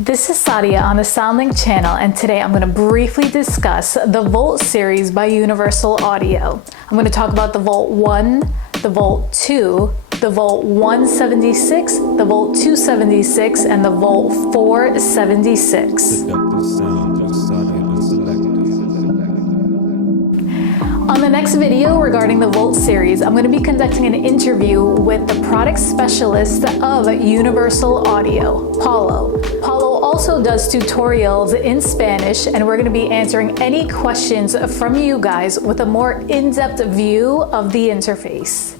This is Sadia on the SOUNDLINK channel, and today I'm going to briefly discuss the Volt series by Universal Audio. I'm going to talk about the Volt 1, the Volt 2, the Volt 176, the Volt 276, and the Volt 476. On the next video regarding the Volt series, I'm going to be conducting an interview with the product specialist of Universal Audio, Paulo. Paulo also does tutorials in Spanish, and we're going to be answering any questions from you guys with a more in-depth view of the interface.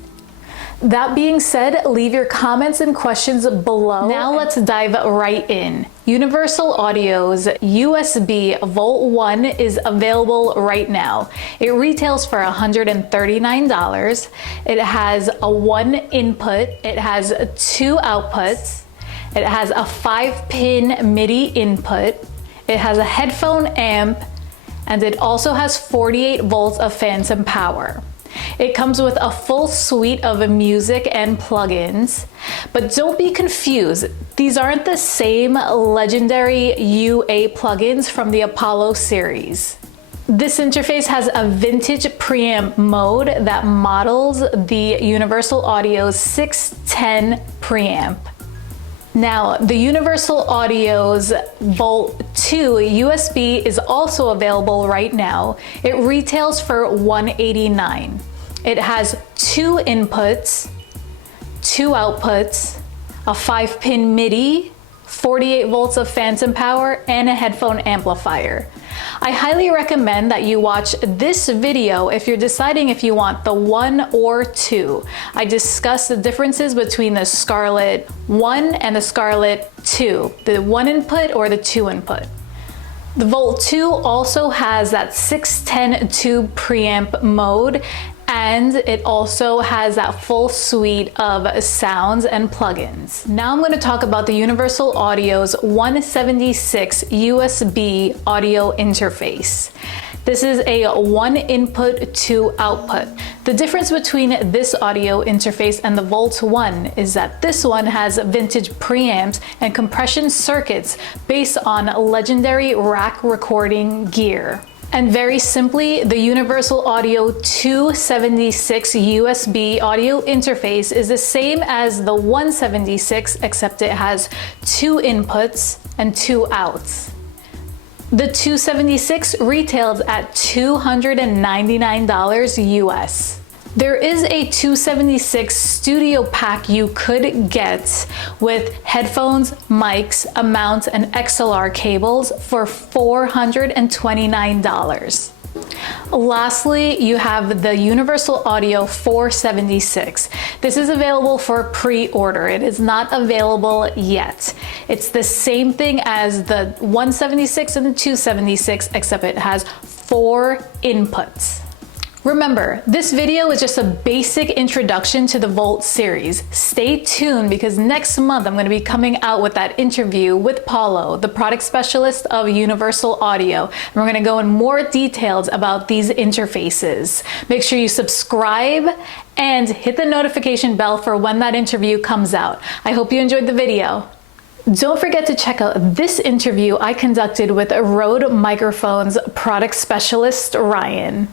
That being said, leave your comments and questions below. Now let's dive right in. Universal Audio's USB Volt 1 is available right now. It retails for $139. It has a 1 input, it has 2 outputs, it has a 5-pin MIDI input, it has a headphone amp, and it also has 48 volts of phantom power. It comes with a full suite of music and plugins, but don't be confused. These aren't the same legendary UA plugins from the Apollo series. This interface has a vintage preamp mode that models the Universal Audio's 610 preamp. Now, the Universal Audio's Volt 2 USB is also available right now. It retails for $189. It has 2 inputs, 2 outputs, a 5-pin MIDI, 48 volts of phantom power, and a headphone amplifier. I highly recommend that you watch this video if you're deciding if you want the 1 or 2. I discuss the differences between the Scarlett 1 and the Scarlett 2, the 1 input or the 2 input. The Volt 2 also has that 610 tube preamp mode, and it also has that full suite of sounds and plugins. Now I'm going to talk about the Universal Audio's 176 USB audio interface. This is a 1 input, 2 output. The difference between this audio interface and the Volt 1 is that this one has vintage preamps and compression circuits based on legendary rack recording gear. And very simply, the Universal Audio 276 USB audio interface is the same as the 176, except it has 2 inputs and 2 outs. The 276 retails at $299 US. There is a 276 studio pack you could get with headphones, mics, a mount, and XLR cables for $429. Lastly, you have the Universal Audio 476. This is available for pre-order. It is not available yet. It's the same thing as the 176 and the 276, except it has 4 inputs. Remember, this video is just a basic introduction to the Volt series. Stay tuned because next month I'm going to be coming out with that interview with Paulo, the product specialist of Universal Audio. And we're going to go in more details about these interfaces. Make sure you subscribe and hit the notification bell for when that interview comes out. I hope you enjoyed the video. Don't forget to check out this interview I conducted with Rode Microphones product specialist Ryan.